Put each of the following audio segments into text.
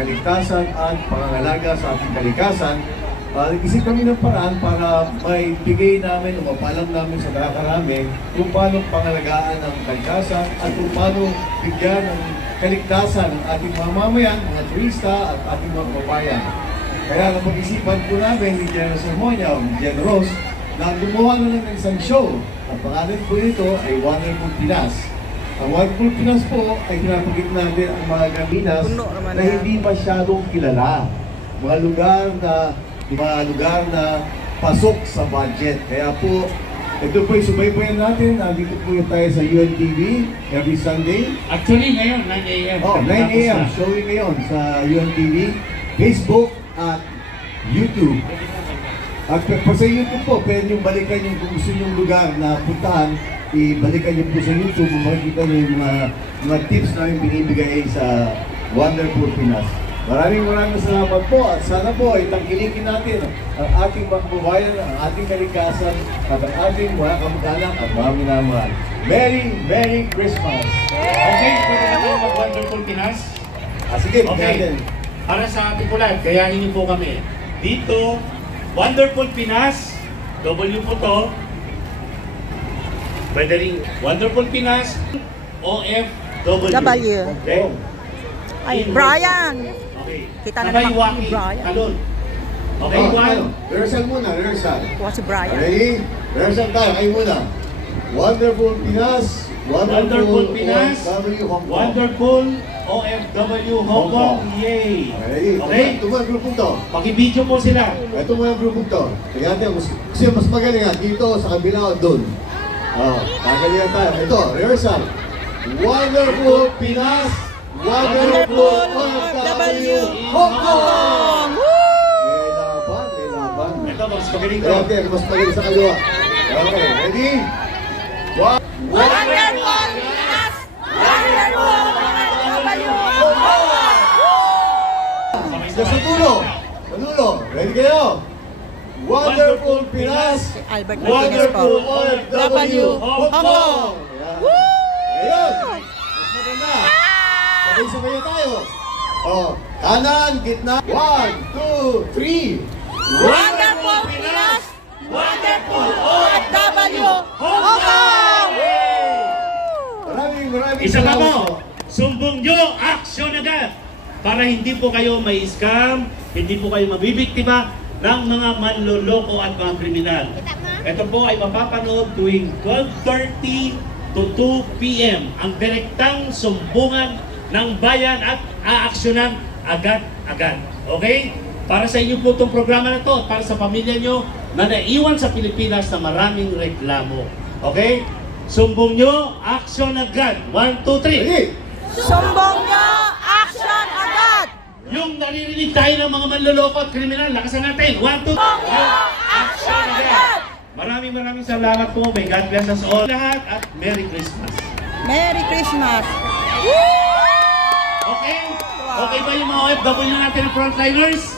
Kaligtasan at pangangalaga sa ating kalikasan, nag-isip kami ng paraan para may bigay namin o mapalam namin sa nakakarami kung paano pangalagaan ang kalikasan at kung paano bigyan ng kaligtasan ang ating mga mamayan, mga turista at ating mga kababayan. Kaya napag-isipan po namin ni General Sermonia o General Ross na gumawa na lang ng isang show. Ang pangalan po nito ay Wonderful Pinas. Ang Wonderful Pinas po ay pinapagit natin ang mga Pinas na hindi masyadong kilala. Mga lugar na pasok sa budget. Kaya po, ito po yung subaybayan natin. Nandito po tayo sa UNTV every Sunday. Actually, ngayon, 9 a.m. Oh, 9 a.m. Showing ngayon sa UNTV, Facebook at YouTube. At sa YouTube po, pwede nyo balikan yung kung gusto nyong lugar na puntahan, ibalikan nyo po sa YouTube kung makikita nyo yung mga tips na yung binibigay sa Wonderful Pinas. Maraming salamat po at sana po itangkilikin natin ang ating mga kababayan, ang ating kalikasan at ang ating mga kamag-anak at mga minamahal. Merry Christmas! Okay, pwede na kayo mag-Wonderful Pinas? Sige, okay. Para sa ating pulat, kayanin niyo po kami. Dito, Wonderful Pinas, W po to. Pwede rin, Wonderful Pinas, OFW. Okay? Ay, Brian! Okay. Kita na naman si Brian. Talon. Okay, one. Rehearsal muna, rehearsal. Kuha si Brian. Ready? Rehearsal tayo, kayo muna. Wonderful Pinas, Wonderful Pinas, OFW Hong Kong. Wonderful OFW Hong Kong. Yay! Okay? Ito mo ang grupong to. Paki-video po sila. Ito mo ang grupong to. Tingnan natin, kasi mas magaling nga dito sa kabila o doon. Kagalingan tayo. Ito, rehearsal. Wonderful Pinas, Wonderful OFW Hong Kong! May laban. Ito, mas magaling to. Okay, mas magaling sa kaliwa. Okay, ready? Wonderful Pinas! Wonderful OFW Hong Kong! Sa dulo. Ready kayo? Wonderful Pinas, Albert Wonderful OFW Hong Kong! Ayun! Mas maganda. Sabay-sabay tayo. Kanan, gitna. 1, 2, 3. Wonderful Pinas! Wonderful OFW Hong Kong! Maraming Isa pa salamat po, sumbong nyo, action agad! Para hindi po kayo may scam, hindi po kayo mabibiktima ng mga manloloko at mga kriminal. Ito po ay mapapanood tuwing 12:30 to 2 p.m. Ang direktang sumbungan ng bayan at aaksyonan agad-agad. Okay? Para sa inyo po itong programa na to, para sa pamilya nyo na naiwan sa Pilipinas na maraming reklamo. Okay? Sumbong nyo, action agad. 1, 2, 3. Ready? Sumbong nyo! Action agad! Yung naririnig tayo ng mga manloloko at kriminal, lakasan natin. 1, 2, 3. Action agad! Maraming salamat po. May God bless us all lahat at Merry Christmas. Merry Christmas! Okay? Okay ba yung mga OFW natin ng frontliners?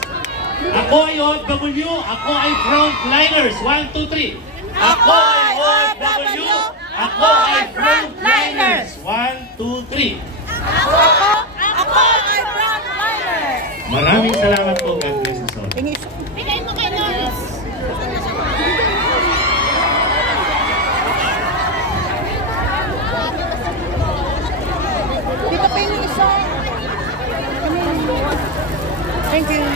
Ako ay OFW, ako ay frontliners. 1, 2, 3. Ako ay OFW, ako ay frontliners. 1, 2, 3. Ako ay frontliners! Maraming salamat po. God bless us all. Bigay mo kay Norris! Dito pa yung isa. Thank you.